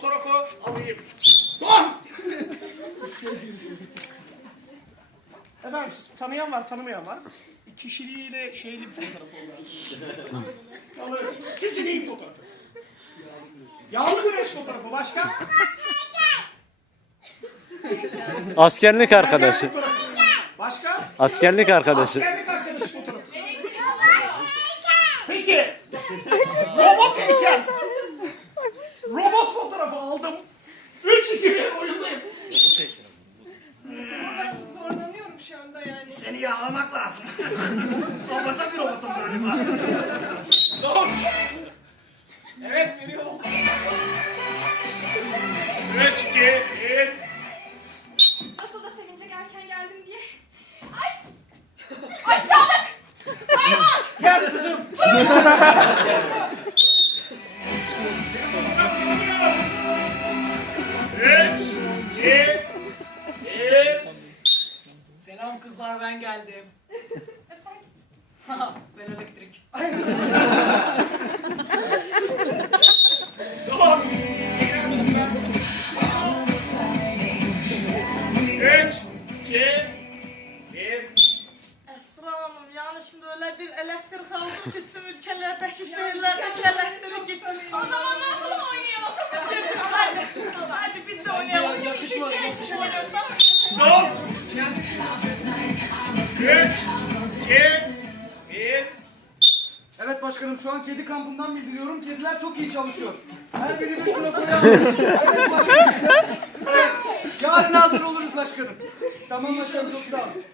fotoğrafı alayım. Dur! Efendim tanıyan var tanımayan var. Kişiliğiyle şeyli bir fotoğraf oldu. Sizin iyi fotoğrafı. Yağlı güneş fotoğrafı başka? Askerlik arkadaşı. Başka? Askerlik arkadaşı. Askerlik arkadaş fotoğrafı. Peki. Robot heykel. Robot fotoğrafı aldım. 3-2-1 oyundayız. Ben zorlanıyorum şu anda yani. Seni yağlamak lazım. Olmasa bir robotum galiba. Dur. Evet seni oldu. 3-2-1 Nasıl da sevinecek erken geldim diye. Ay! Aşağılık! Hayvan! Yaz kızım. Selam kızlar ben geldim. E ben elektrik. Üç, iki, bir. Esra Hanım yani şimdi öyle bir elektrik aldık ki tüm ülkelerdeki şehirlerdeki elektrik gitmiş. hadi, biz de oynayalım. Yakışmadı. Üçe oynasak. Başkanım şu an kedi kampından bildiriyorum. Kediler çok iyi çalışıyor. Her biri bir trafoya almış. Evet başkanım. Evet. Yarın hazır oluruz başkanım. Tamam başkanım çok sağ olun.